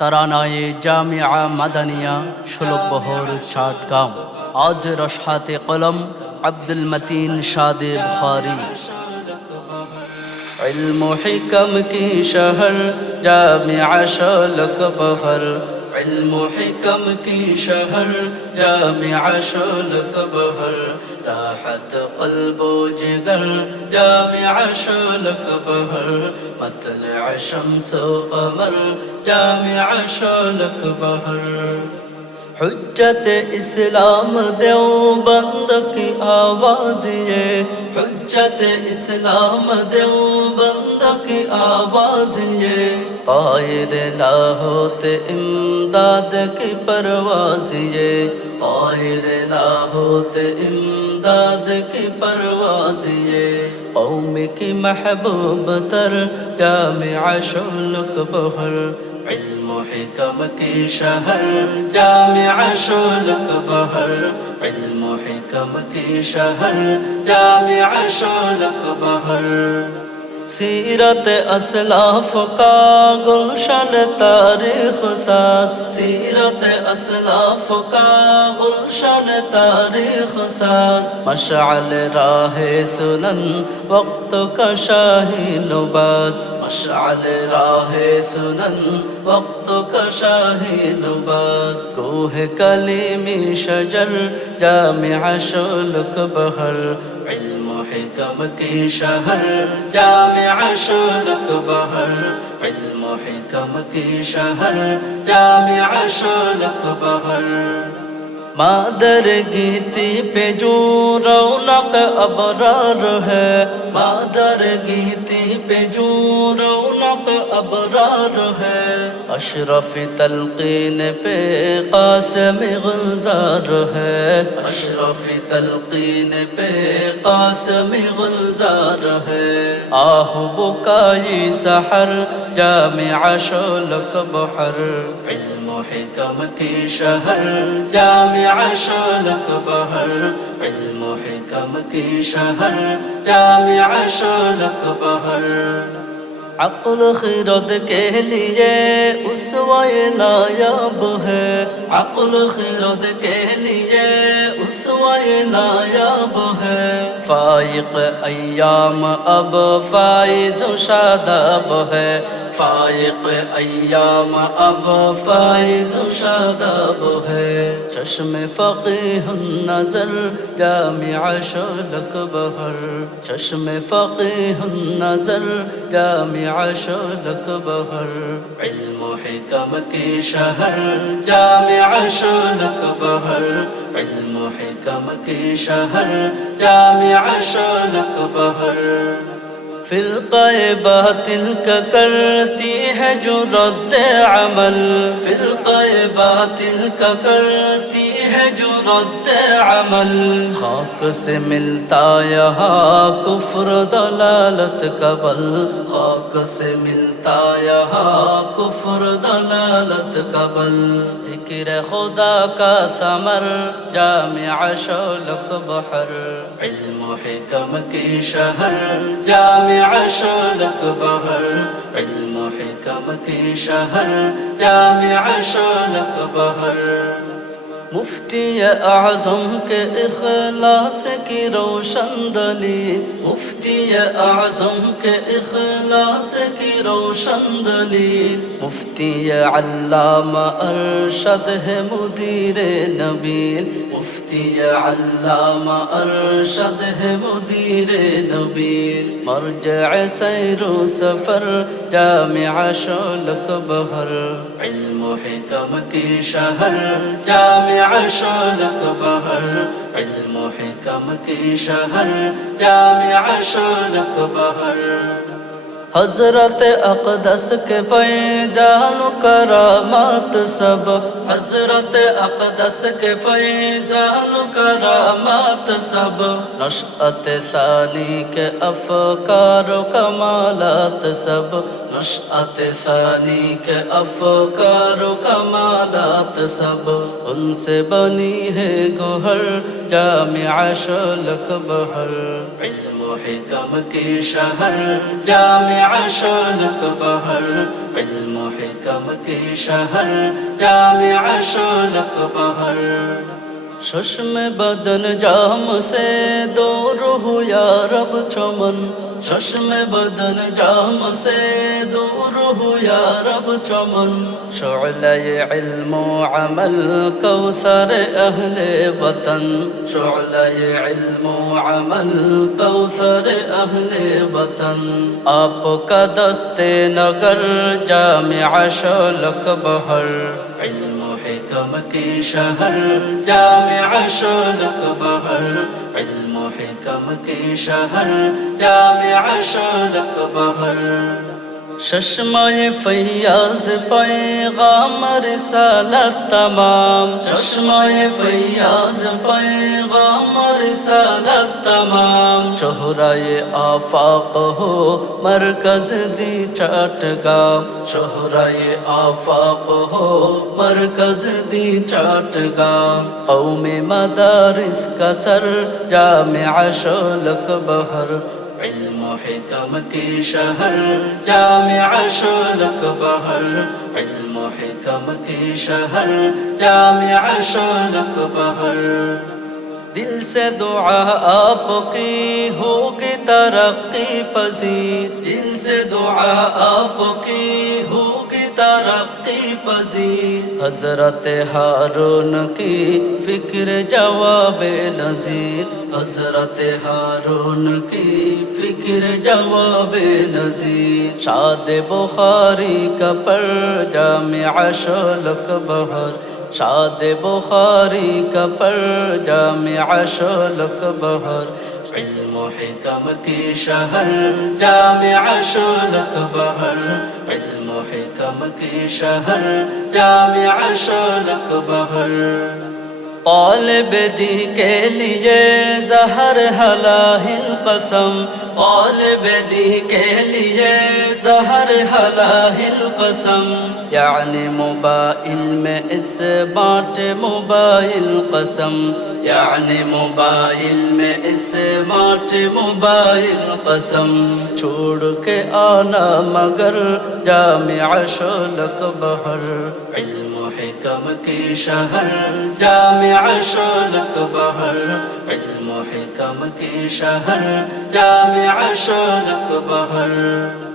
তারানায়ে জামিয়া মাদানিয়া ষোলবহর ছাটগাম আজ রসাতে কলম আব্দুল মতিন সাদে বুখারি ইলম হিকম কি শহর جامع شلق বহর علم حكم كي شهر جامع شلك بهر راحت قلب جگر جامع شلك بهر مطلع شمس قمر جامع شلك بهر حجت اسلام دیو بند کی آواز یہ حجت اسلام دیو بند کی آواز یہ طائر لاہوت امداد کی پرواز یہ طائر لاہوت امداد کی پرواز یہ قوم کی محبوب تر جامع شلک بہر علم و حکم کی شہر جامع شلک بہر علم و حکم کی شہر جامع شلک بہر سیرت اسلاف کا گلشن تاریخ ساز سیرت اسلاف کا گلشن تاریخ ساز مشعل راہ سنن وقت کا شاہین باز مشعل راہ سنن وقت کا شاہین باز کوہ کلیمی شجر جامع شلک بحر كم كي شهر جامع شلك بهر علم حكم كي شهر جامع شلك بهر مادر گیتی پہ جو رونق ابرار ہے مادر گیتی پہ جو رونق ابرار ہے اشرف تلقین پہ قاسم غلزار ہے اشرف تلقین پہ قاسم غلزار ہے, ہے بکائی سحر جامع شلک بحر علم حكمك شهر جامع شلك بهر علم حكمك شهر جامع شلك بهر عقل خرد کے لیے اسوائے نایاب ہے عقل خرد کے لیے اسوائے نایاب ہے فائق ایام اب فائز و شاداب ہے فائق ایام اب فائز و شاداب ہے چشم فقیح النظر جامع شلق بحر چشم فقیح النظر جامع شلق بحر علم و حکم کی شہر جامع شلق بحر علم و حکم کی شہر جامع شلق بحر في القيبه تلك كرتي هجر عمل في القيبه تلك كرتي ہے جو رد عمل خاک سے ملتا یہاں کفر دلالت قبل خاک سے ملتا یہاں کفر دلالت قبل ذکر خدا کا ثمر جامع شولک بحر علم و حکم کی شہر جامع شولک بحر علم و حکم کی شہر جامع شولک بحر مفتي اعظم كاخلاص كي روشن دليل مفتي اعظم كاخلاص كي روشن دليل مفتي علامه ارشد ہے مدير نبيل مفتی علامہ ارشد ہے مدیر نبی مرجع سیر و سفر جامع شولک بہر علم و حکم کی شہر جامع شولک بہر علم و حکم کی شہر جامع شولک بہر حضرت اقدس کے پے جان کرامات سب حضرت اقدس کے پے جان کرامات سب نشأت ثانی کے افکار و کمالات سب نشأت ثانی کے افکار و کمالات سب ان سے بنی ہے گوہر جامع شلک بحر मोह कम शहर जामे अशानक बहर इल् मोह कम केशह जा मे अशानक बहर सुष्म बदन जामो रब चम ششم بدن جام سے دور ہو یا رب چمن شعلے علم و عمل کوثر اہل وطن شعلے علم و عمل کوثر اہل وطن آپ کا دست نگر جامع شلک بہر علم حكمتي شهر جامع شنك بهر علم حكمتي شهر جامع شنك بهر ششمائے فیاض غام رسالت تمام ششمائے فیاض غام رسالت تمام چہرائے آفاق ہو مرکز دی چاٹ گام چہرائے آفاق ہو مرکز دی چاٹ گام قوم مدارس کا سر جامع بہر محيط مكي شهر جامع شلك بحر علم محيط مكي شهر جامع شلك بحر دل سے دعا افقی ہو کے ترقی پذیر دل سے دعا افقی ہو ترقی پذیر حضرت حارون کی فکر جواب نظیر حضرت حارون کی فکر جواب نظیر شاد بخاری کا پر جامع شلک بہر شاد بخاری کا پر جامع شلک بہر علم و حکم کی شہر جامع شلک بہر علم حكمك شهر جامع شانك بهر طالب دي کے لیے زہر حلاہ القسم طالب دی کے لیے القسم یعنی موبائل میں اس بانٹ موبائل قسم يعني موبائل میں اس موبائل قسم چھوڑ آنا مقر جامع شلک بہر علم و حکم جامع شلک بہر علم و شهر کی شہر جامع شلک بہر